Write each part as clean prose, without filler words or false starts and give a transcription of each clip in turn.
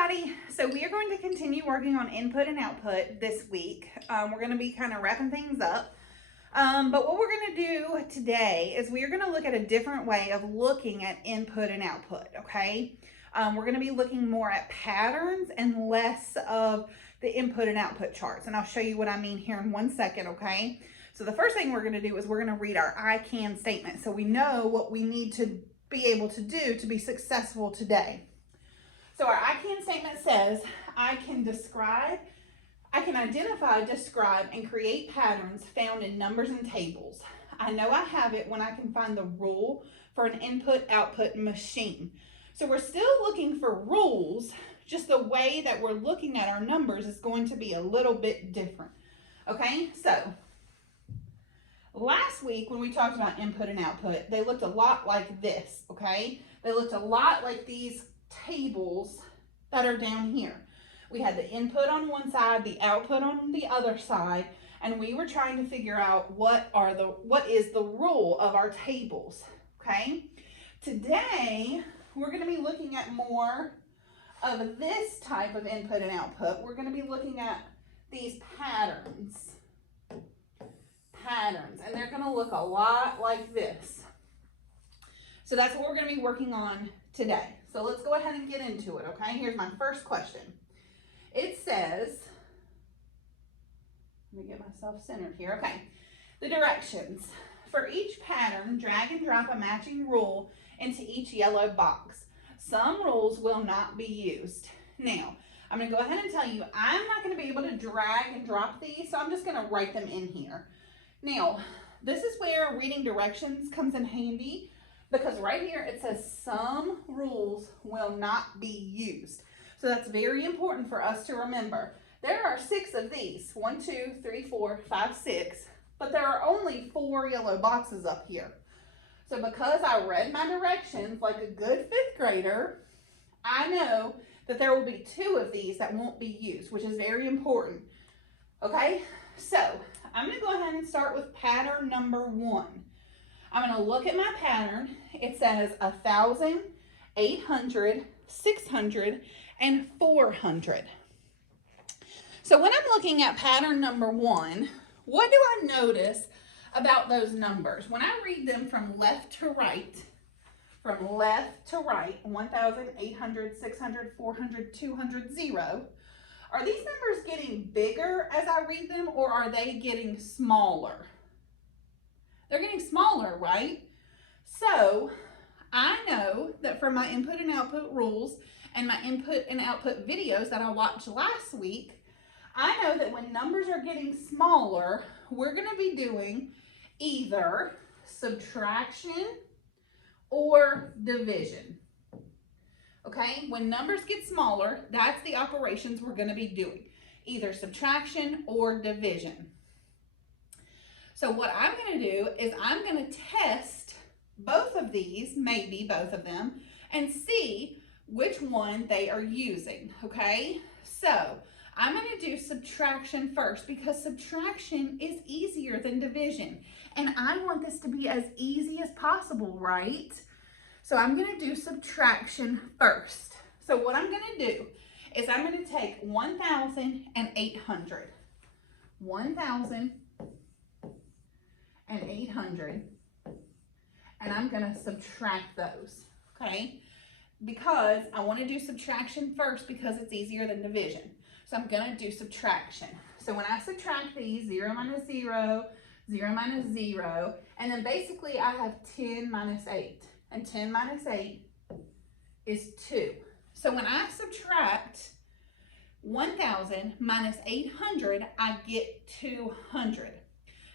everybody. So we are going to continue working on input and output this week. We're going to be kind of wrapping things up. But what we're going to do today is we are going to look at a different way of looking at input and output, okay? We're going to be looking more at patterns and less of the input and output charts. And I'll show you what I mean here in 1 second, okay? So the first thing we're going to do is we're going to read our I can statement so we know what we need to be able to do to be successful today. So our I can statement says, I can identify, describe, and create patterns found in numbers and tables. I know I have it when I can find the rule for an input-output machine. So we're still looking for rules, just the way that we're looking at our numbers is going to be a little bit different. Okay, so last week when we talked about input and output, they looked a lot like this, okay? They looked a lot like these tables that are down here. We had the input on one side, the output on the other side, and we were trying to figure out what is the rule of our tables, okay? Today, we're going to be looking at more of this type of input and output. We're going to be looking at these patterns, and they're going to look a lot like this. So that's what we're going to be working on today. So let's go ahead and get into it, okay? Here's my first question. It says, let me get myself centered here. Okay, the directions. For each pattern, drag and drop a matching rule into each yellow box. Some rules will not be used. Now, I'm going to go ahead and tell you, I'm not going to be able to drag and drop these, so I'm just going to write them in here. Now, this is where reading directions comes in handy, because right here it says some rules will not be used. So that's very important for us to remember. There are 6 of these, 1, 2, 3, 4, 5, 6, but there are only 4 yellow boxes up here. So because I read my directions like a good 5th grader, I know that there will be 2 of these that won't be used, which is very important. Okay, so I'm going to go ahead and start with pattern number 1. I'm going to look at my pattern. It says 1,000, 800, 600, and 400. So when I'm looking at pattern number 1, what do I notice about those numbers? When I read them from left to right, 1,000, 800, 600, 400, 200, 0, are these numbers getting bigger as I read them, or are they getting smaller? They're getting smaller, right? So I know that for my input and output rules and my input and output videos that I watched last week, I know that when numbers are getting smaller, we're going to be doing either subtraction or division. Okay, when numbers get smaller, that's the operations we're going to be doing, either subtraction or division. So what I'm going to do is I'm going to test both of these, maybe both of them, and see which one they are using, okay? So I'm going to do subtraction first because subtraction is easier than division. And I want this to be as easy as possible, right? So I'm going to do subtraction first. So what I'm going to do is I'm going to take 1,800. 1,800, and I'm going to subtract those, okay? Because I want to do subtraction first because it's easier than division. So I'm going to do subtraction. So when I subtract these, 0 minus 0, 0 minus 0, and then basically I have 10 minus 8, and 10 minus 8 is 2. So when I subtract 1,000 minus 800, I get 200.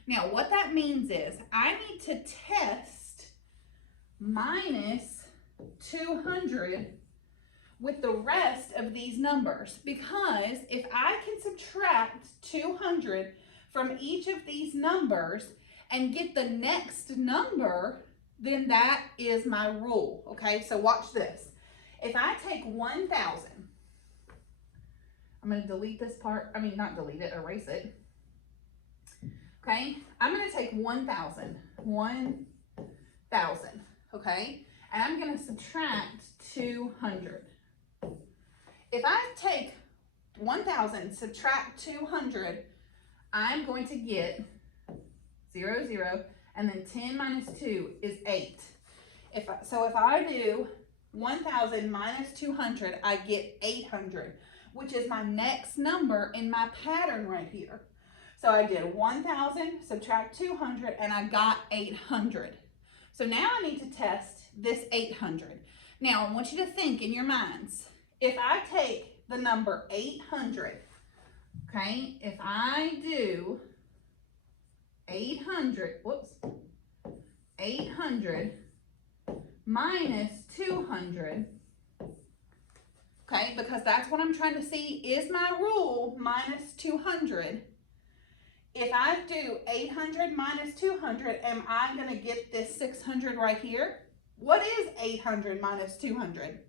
Now, what that means is I need to test minus 200 with the rest of these numbers, because if I can subtract 200 from each of these numbers and get the next number, then that is my rule, okay? So watch this. If I take 1,000, I'm going to delete this part, not delete it, erase it. Okay, I'm going to take 1,000, okay, and I'm going to subtract 200. If I take 1,000, subtract 200, I'm going to get 0, 0, and then 10 minus 2 is 8. If I do 1,000 minus 200, I get 800, which is my next number in my pattern right here. So I did 1,000, subtract 200, and I got 800. So now I need to test this 800. Now I want you to think in your minds, if I take the number 800, okay, if I do 800 minus 200, okay, because that's what I'm trying to see, is my rule minus 200. If I do 800 minus 200, am I going to get this 600 right here? What is 800 minus 200?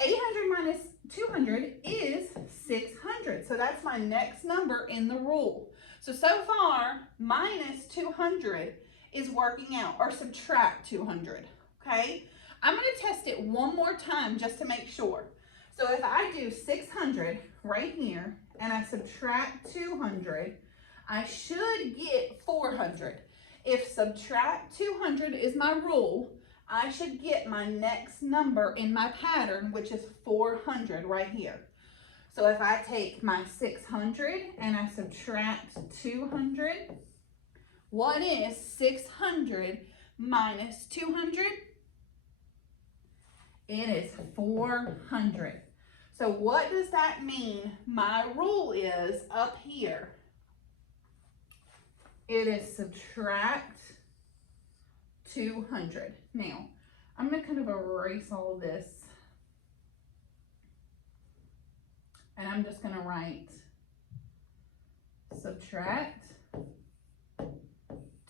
800 minus 200 is 600. So that's my next number in the rule. So far, minus 200 is working out, or subtract 200, okay? I'm going to test it one more time just to make sure. So if I do 600 right here, and I subtract 200, I should get 400. If subtract 200 is my rule, I should get my next number in my pattern, which is 400 right here. So if I take my 600 and I subtract 200, what is 600 minus 200? It is 400. So what does that mean my rule is up here? It is subtract 200. Now, I'm going to kind of erase all of this. And I'm just going to write subtract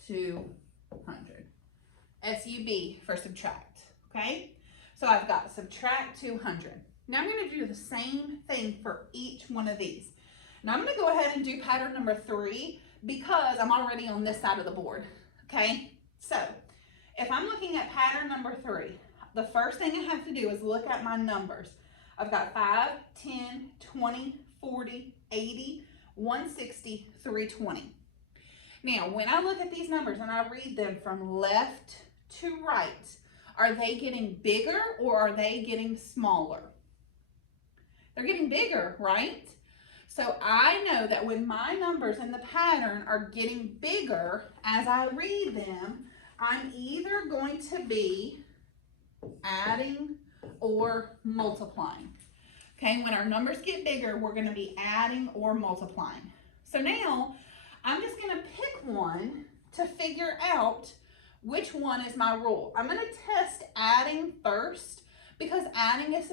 200. SUB for subtract, okay? So I've got subtract 200. Now I'm going to do the same thing for each one of these. Now I'm going to go ahead and do pattern number 3 because I'm already on this side of the board, okay? So if I'm looking at pattern number 3, the first thing I have to do is look at my numbers. I've got 5, 10, 20, 40, 80, 160, 320. Now, when I look at these numbers and I read them from left to right, are they getting bigger or are they getting smaller? They're getting bigger, right? So I know that when my numbers in the pattern are getting bigger as I read them, I'm either going to be adding or multiplying. Okay, when our numbers get bigger, we're going to be adding or multiplying. So now I'm just going to pick one to figure out which one is my rule. I'm going to test adding first because adding is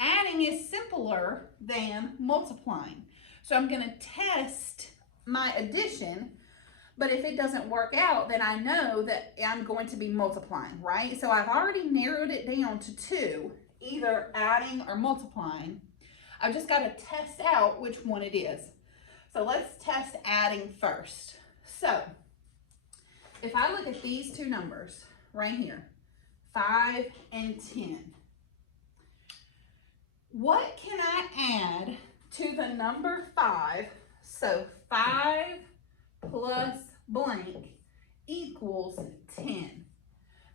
adding is simpler than multiplying. So I'm going to test my addition, but if it doesn't work out, then I know that I'm going to be multiplying, right? So I've already narrowed it down to 2, either adding or multiplying. I've just got to test out which one it is. So let's test adding first. So if I look at these two numbers right here, 5 and 10, what can I add to the number 5? So 5 plus blank equals 10.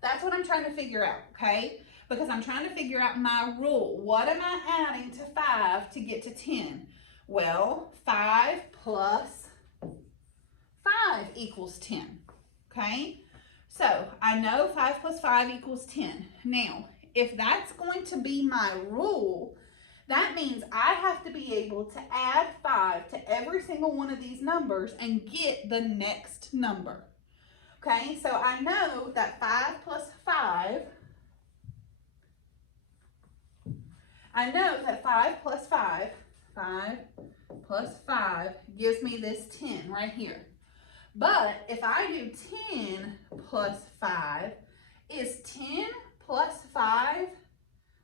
That's what I'm trying to figure out, okay? Because I'm trying to figure out my rule. What am I adding to 5 to get to 10? Well, 5 plus 5 equals 10, okay? So I know 5 plus 5 equals 10. Now, if that's going to be my rule, that means I have to be able to add 5 to every single one of these numbers and get the next number. Okay, so I know that 5 plus 5, I know that 5 plus 5 gives me this 10 right here. But if I do 10 plus 5, is 10 plus 5,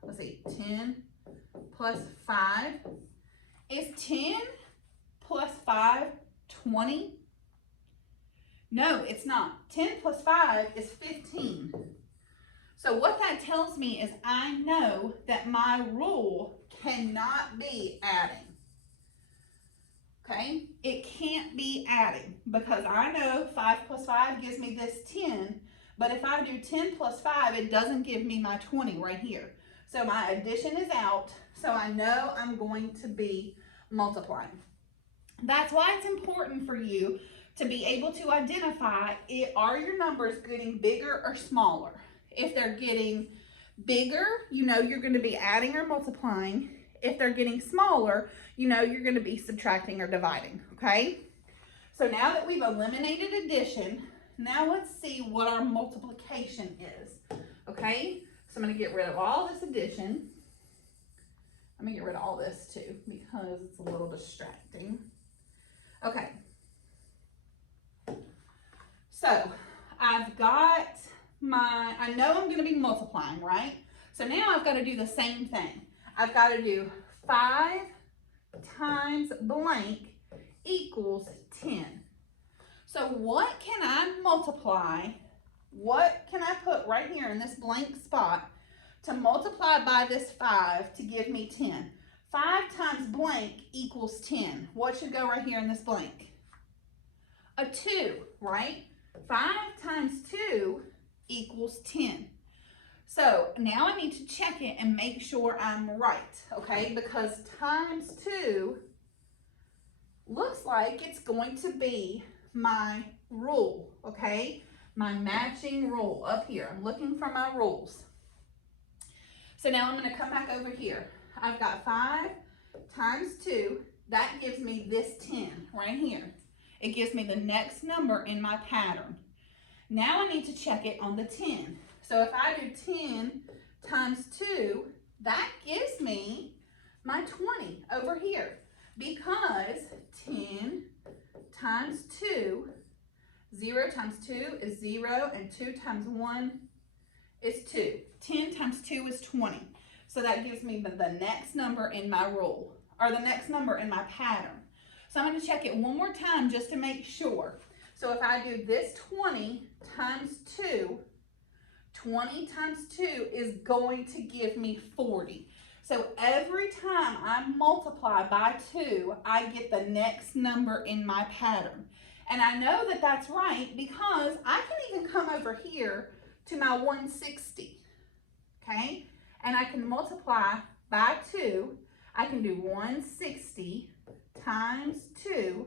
let's see, 10 plus 5, is 10 plus 5 20? No, it's not. 10 plus 5 is 15. So what that tells me is I know that my rule cannot be adding. Okay, it can't be adding because I know 5 plus 5 gives me this 10, but if I do 10 plus 5, it doesn't give me my 20 right here. So my addition is out, so I know I'm going to be multiplying. That's why it's important for you to be able to identify, are your numbers getting bigger or smaller? If they're getting bigger, you know you're going to be adding or multiplying. If they're getting smaller, you know you're going to be subtracting or dividing, okay? So now that we've eliminated addition, now let's see what our multiplication is, okay? So I'm going to get rid of all this addition. I'm going to get rid of all this too because it's a little distracting. Okay. So I've got I know I'm going to be multiplying, right? So now I've got to do the same thing. I've got to do 5 times blank equals 10. So what can I multiply? What can I put right here in this blank spot to multiply by this 5 to give me 10? 5 times blank equals 10. What should go right here in this blank? A 2, right? 5 times 2 equals 10. So now I need to check it and make sure I'm right, okay? Because times 2 looks like it's going to be my rule, okay? My matching rule up here. I'm looking for my rules. So now I'm going to come back over here. I've got 5 times 2. That gives me this 10 right here. It gives me the next number in my pattern. Now I need to check it on the 10. So if I do 10 times 2, that gives me my 20 over here because 10 times 2, 0 times 2 is 0 and 2 times 1 is 2. 10 times 2 is 20. So that gives me the next number in my rule, or the next number in my pattern. So I'm going to check it one more time just to make sure. So if I do this 20 times 2, 20 times 2 is going to give me 40. So every time I multiply by 2, I get the next number in my pattern. And I know that that's right because I can even come over here to my 160, okay? And I can multiply by 2. I can do 160 times 2,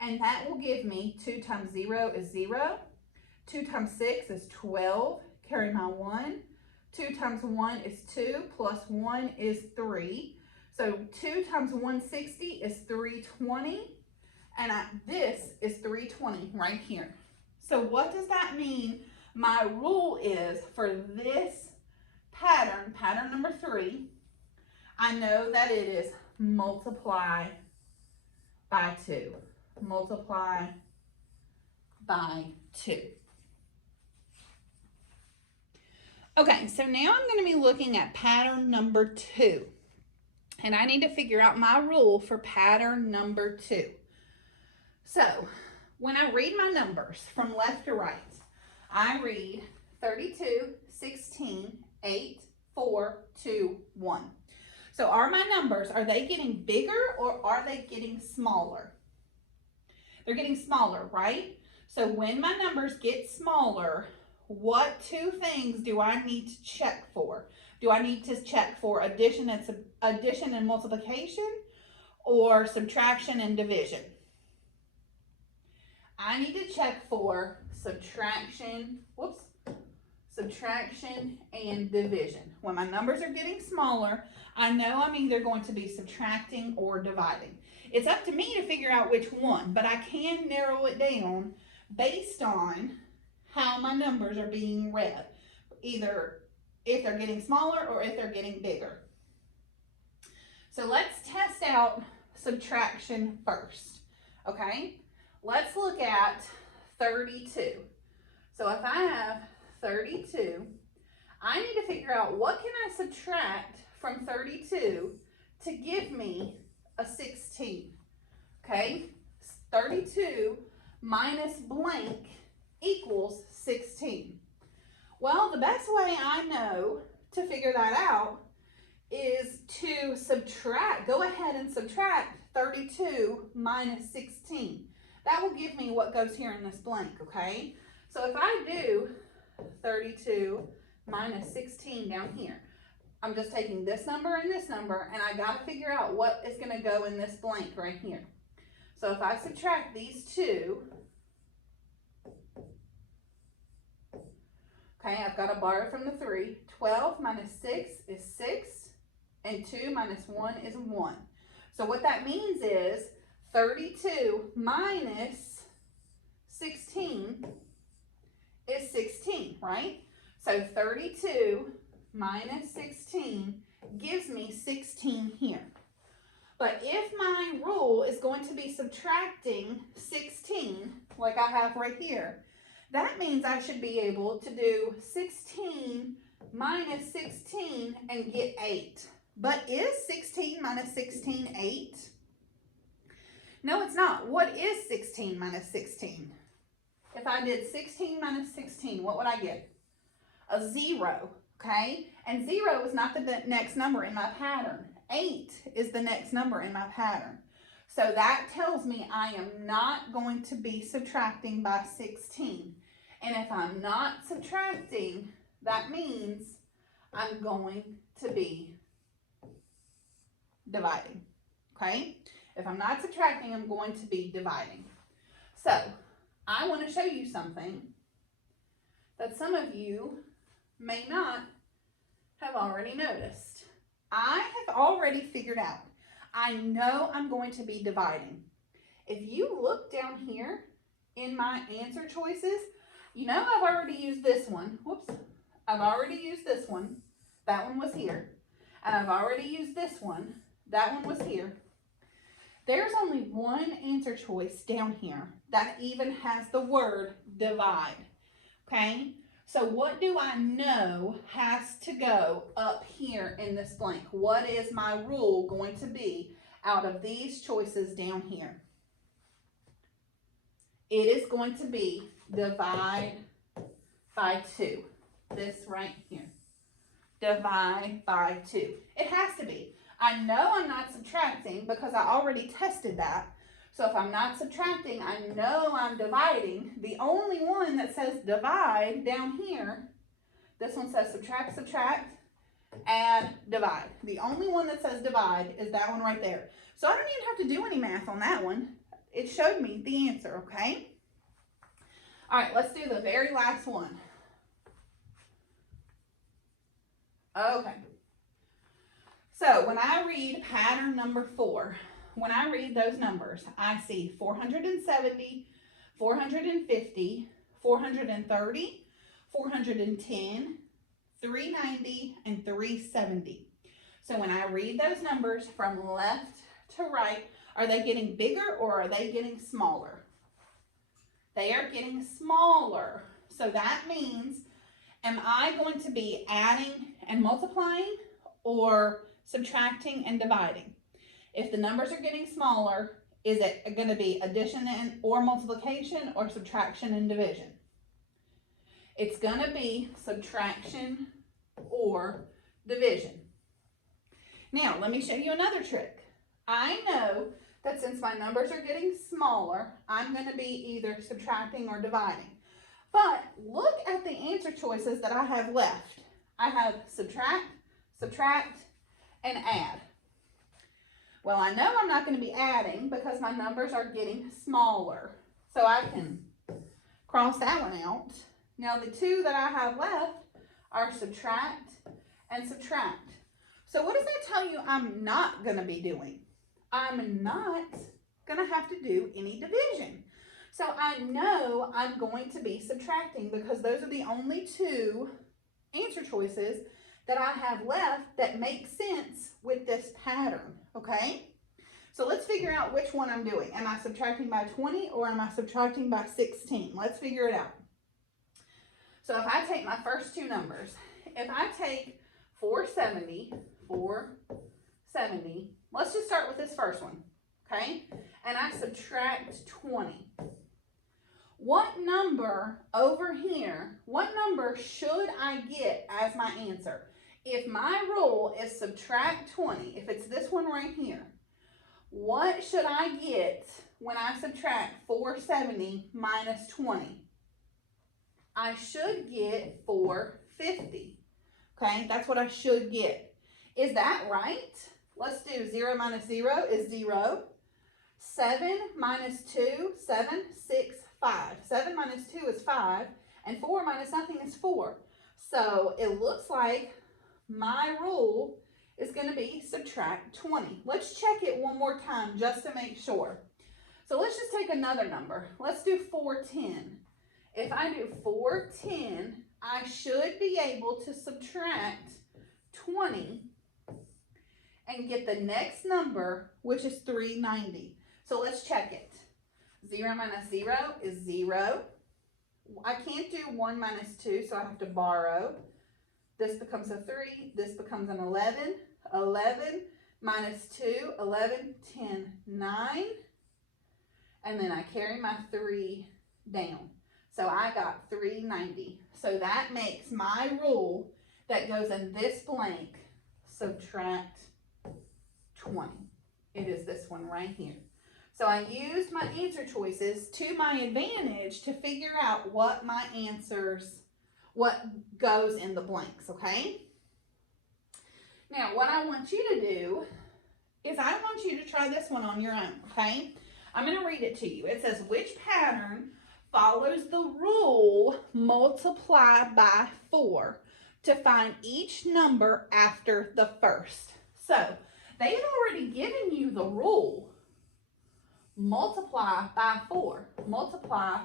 and that will give me 2 times 0 is 0. 2 times 6 is 12. Carry my 1. 2 times 1 is 2, plus 1 is 3. So 2 times 160 is 320, and this is 320 right here. So what does that mean my rule is for this pattern, pattern number 3? I know that it is multiply by 2. Multiply by 2. Okay, so now I'm going to be looking at pattern number 2. And I need to figure out my rule for pattern number 2. So, when I read my numbers from left to right, I read 32, 16, 8, 4, 2, 1. So are my numbers, are they getting bigger or are they getting smaller? They're getting smaller, right? So when my numbers get smaller, what 2 things do I need to check for? Do I need to check for addition and multiplication or subtraction and division? I need to check for subtraction and division. When my numbers are getting smaller, I know I'm either going to be subtracting or dividing. It's up to me to figure out which one, but I can narrow it down based on how my numbers are being read, either if they're getting smaller or if they're getting bigger. So let's test out subtraction first, okay? Let's look at 32. So if I have 32, I need to figure out what can I subtract from 32 to give me a 16, okay? 32 minus blank equals 16. Well, the best way I know to figure that out is to subtract. Go ahead and subtract 32 minus 16. That will give me what goes here in this blank, okay? So if I do 32 minus 16 down here, I'm just taking this number and this number, and I got to figure out what is going to go in this blank right here. So if I subtract these two, okay, I've got to borrow from the 3. 12 minus 6 is 6, and 2 minus 1 is 1. So what that means is 32 minus 16 is 16, right? So 32 minus 16 gives me 16 here. But if my rule is going to be subtracting 16, like I have right here, that means I should be able to do 16 minus 16 and get 8. But is 16 minus 16 8? No, it's not. What is 16 minus 16? If I did 16 minus 16, what would I get? A 0, okay? And 0 is not the next number in my pattern. 8 is the next number in my pattern. So that tells me I am not going to be subtracting by 16. And if I'm not subtracting, that means I'm going to be dividing, okay? If I'm not subtracting, I'm going to be dividing. So I want to show you something that some of you may not have already noticed. I have already figured out. I know I'm going to be dividing. If you look down here in my answer choices, you know I've already used this one. Whoops. I've already used this one. That one was here. And I've already used this one. That one was here. There's only one answer choice down here that even has the word divide. Okay? So what do I know has to go up here in this blank? What is my rule going to be out of these choices down here? It is going to be divide by 2. This right here. Divide by 2. It has to be. I know I'm not subtracting because I already tested that. So if I'm not subtracting, I know I'm dividing. The only one that says divide down here, this one says subtract, subtract, add, divide. The only one that says divide is that one right there. So I don't even have to do any math on that one. It showed me the answer, okay? All right, let's do the very last one. Okay. So when I read pattern number 4, when I read those numbers, I see 470, 450, 430, 410, 390, and 370. So when I read those numbers from left to right, are they getting bigger or are they getting smaller? They are getting smaller. So that means, am I going to be adding and multiplying or subtracting and dividing? If the numbers are getting smaller, is it going to be addition and or multiplication or subtraction and division? It's going to be subtraction or division. Now, let me show you another trick. I know that since my numbers are getting smaller, I'm going to be either subtracting or dividing. But look at the answer choices that I have left. I have subtract, subtract, and add. Well, I know I'm not going to be adding because my numbers are getting smaller. So I can cross that one out. Now the two that I have left are subtract and subtract. So what does that tell you I'm not going to be doing? I'm not going to have to do any division. So I know I'm going to be subtracting because those are the only two answer choices that I have left that make sense with this pattern, okay? So let's figure out which one I'm doing. Am I subtracting by 20 or am I subtracting by 16? Let's figure it out. So if I take my first two numbers, if I take 470, let's just start with this first one, okay? And I subtract 20. what number over here, what number should I get as my answer? If my rule is subtract 20, if it's this one right here, what should I get when I subtract 470 minus 20? I should get 450. Okay, that's what I should get. Is that right? Let's do 0 minus 0 is 0. 7 minus 2, 7, 6, 5. 7 minus 2 is 5, and 4 minus nothing is 4. So it looks like my rule is going to be subtract 20. Let's check it one more time just to make sure. So let's just take another number. Let's do 410. If I do 410, I should be able to subtract 20 and get the next number, which is 390. So let's check it. 0 minus 0 is 0. I can't do 1 minus 2, so I have to borrow. This becomes a 3. This becomes an 11. 11 minus 2, 11, 10, 9. And then I carry my 3 down. So I got 390. So that makes my rule that goes in this blank, subtract 20. It is this one right here. So I used my answer choices to my advantage to figure out what my answers, what goes in the blanks, okay? Now, what I want you to do is I want you to try this one on your own, okay? I'm going to read it to you. It says, which pattern follows the rule multiply by 4 to find each number after the first? So they've already given you the rule. Multiply by 4. Multiply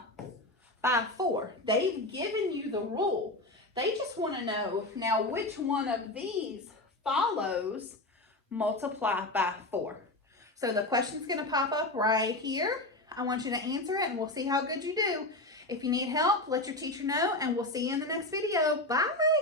by 4. They've given you the rule. They just want to know now which one of these follows multiply by 4. So the question's going to pop up right here. I want you to answer it and we'll see how good you do. If you need help, let your teacher know and we'll see you in the next video. Bye.